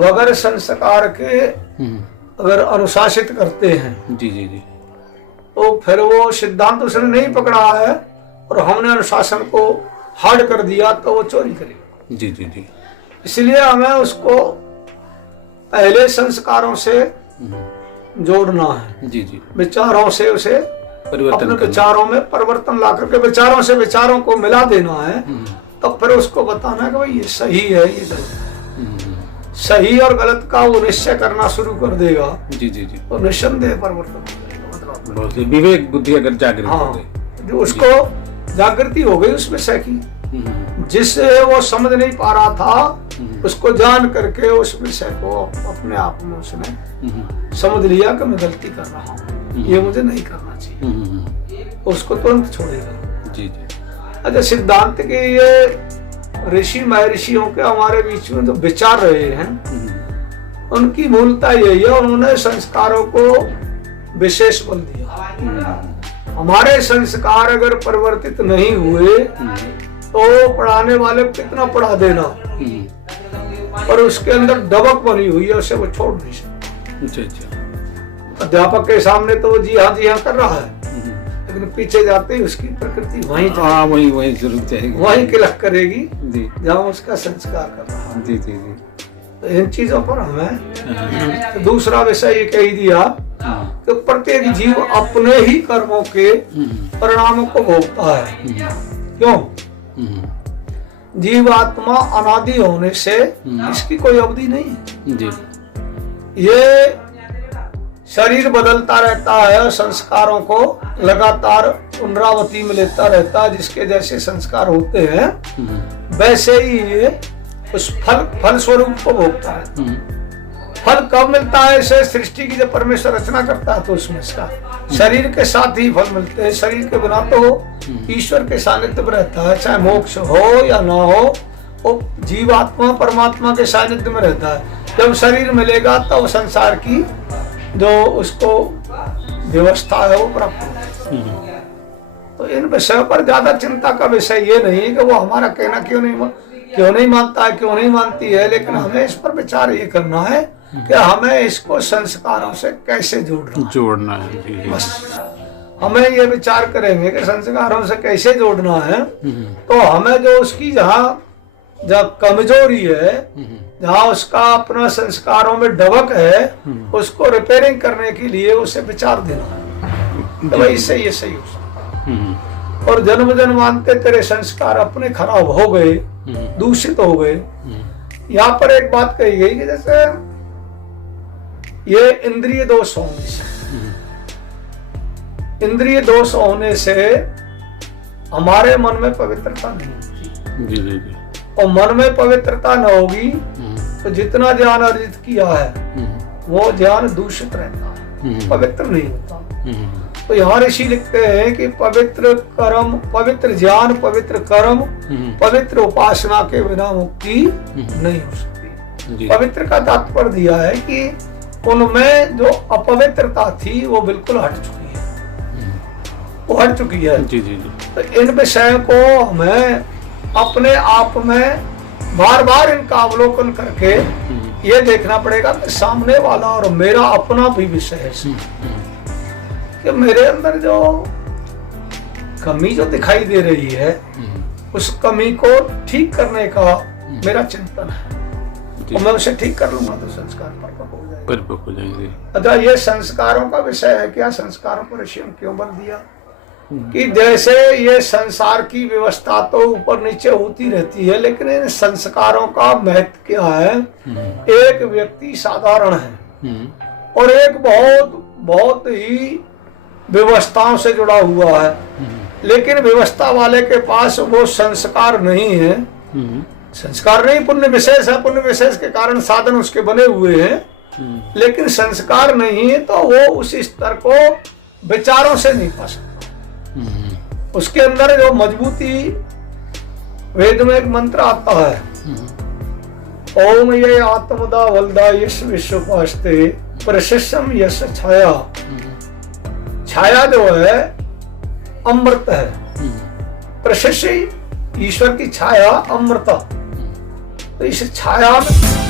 बगैर संस्कार के अगर अनुशासित करते हैं जी जी जी तो फिर वो सिद्धांत उसने नहीं पकड़ा है और हमने अनुशासन को हार्ड कर दिया तो वो चोरी करेगा। जी जी जी इसलिए हमें उसको पहले संस्कारों से जोड़ना है, जी जी विचारों से उसे परिवर्तन अपने करना। विचारों में परिवर्तन ला करके विचारों से विचारों को मिला देना है। तब फिर उसको बताना है कि भाई ये सही है ये गलत है। सही और गलत का वो निश्चय करना शुरू कर देगा जी जी जी तो निस्संदेह परिवर्तन हो जाएगा। मतलब बहुत ही विवेक बुद्धि अगर जागृत हो हाँ, जाए। जो उसको जागृति हो गई उस विषय की, जिससे वो समझ नहीं पा रहा था उसको जान करके उस विषय को अपने आप में उसने समझ लिया कि मैं गलती कर रहा हूँ, ये मुझे नहीं करना चाहिए, उसको तुरंत छोड़ेगा। जी जी अच्छा, सिद्धांत के ये ऋषि महर्षियों के हमारे बीच में जो विचार रहे हैं उनकी मूलता यही है, उन्होंने संस्कारों को विशेष बल दिया। हमारे संस्कार अगर परिवर्तित नहीं हुए तो पढ़ाने वाले कितना पढ़ा देना, पर उसके अंदर दबक बनी हुई है, उसे वो छोड़ नहीं सकता। अच्छा अच्छा अध्यापक के सामने तो वो जी हाँ कर रहा है, लेकिन पीछे जाते ही उसकी प्रकृति वहीं हाँ वही जरूर चाहिए, वहीं किलक करेगी जी जहाँ उसका संस्कार कर रहा है। जी जी जी तो इन चीजों पर हमें तो दूसरा विषय ये कह दिया कि प्रत्येक जीव अपने ही कर्मों के परिणामों को भोगता है। क्यों? जीवात्मा अनादि होने से इसकी कोई अवधि नहीं है। जी ये शरीर बदलता रहता है, संस्कारों को लगातार पुनरावृत्ति में लेता रहता है, जिसके जैसे संस्कार होते हैं वैसे ही ये उस फल स्वरूप को भोगता है। फल कब मिलता है? इसे सृष्टि की जब परमेश्वर रचना करता है तो उसमें इसका शरीर के साथ ही फल मिलते हैं। शरीर के बिना तो ईश्वर के सानिध्य में रहता है, चाहे मोक्ष हो या ना हो, वो जीवात्मा परमात्मा के सानिध्य में रहता है। जब शरीर मिलेगा तब संसार की जो उसको व्यवस्था है वो प्राप्त होती है। तो इन विषयों पर ज्यादा चिंता का विषय ये नहीं है कि वो हमारा कहना क्यों नहीं मानता है, क्यों नहीं मानती है, लेकिन हमें इस पर विचार ये करना है कि हमें इसको संस्कारों से कैसे जोड़ना है। जी जी बस हमें ये विचार करेंगे कि संस्कारों से कैसे जोड़ना है तो हमें जो उसकी जहाँ कमजोरी है, जहाँ उसका अपना संस्कारों में दबक है, उसको रिपेयरिंग करने के लिए उसे विचार देना है तो भाई इससे ये सही हो सकता। और जन्म जन्मांते तेरे संस्कार अपने खराब हो गए, दूषित हो गए। यहाँ पर एक बात कही गई कि जैसे ये इंद्रिय दोष होने से, इंद्रिय दोष होने से हमारे मन में पवित्रता नहीं होती। जी जी जी और मन में पवित्रता न होगी तो जितना ज्ञान अर्जित किया है वो ज्ञान दूषित रहता है, पवित्र नहीं होता। तो यहाँ ऋषि लिखते हैं कि पवित्र कर्म, पवित्र ज्ञान, पवित्र कर्म, पवित्र उपासना के बिना मुक्ति नहीं हो सकती। पवित्र का तात्पर्य दिया है कि उनमें जो अपवित्रता थी वो बिल्कुल हट चुकी है, वो हट चुकी है। जी जी जी तो इन विषयों को हमें अपने आप में बार बार इनका अवलोकन करके ये देखना पड़ेगा कि सामने वाला और मेरा अपना भी विषय है कि मेरे अंदर जो कमी जो दिखाई दे रही है उस कमी को ठीक करने का मेरा चिंतन है, और मैं उसे ठीक कर लूंगा तो संस्कार परिपक्व हो जाएंगे। अच्छा, ये संस्कारों का विषय है। क्या संस्कारों पर ऋषि ने क्यों बल दिया कि जैसे ये संसार की व्यवस्था तो ऊपर नीचे होती रहती है, लेकिन इन संस्कारों का महत्व क्या है? एक व्यक्ति साधारण है और एक बहुत ही व्यवस्थाओं से जुड़ा हुआ है, लेकिन व्यवस्था वाले के पास वो संस्कार नहीं है। संस्कार नहीं, पुण्य विशेष है, पुण्य विशेष के कारण साधन उसके बने हुए हैं, लेकिन संस्कार नहीं है तो वो उस स्तर को विचारों से नहीं पा सकता। उसके अंदर जो मजबूती, वेद में एक मंत्र आता है, ओम ये आत्मदा वलदा यश विश्वपास्ते प्रशिष्यम यश छाया। छाया जो है अमृत है, प्रशिष्य ईश्वर की छाया अमृता। तो इस छाया में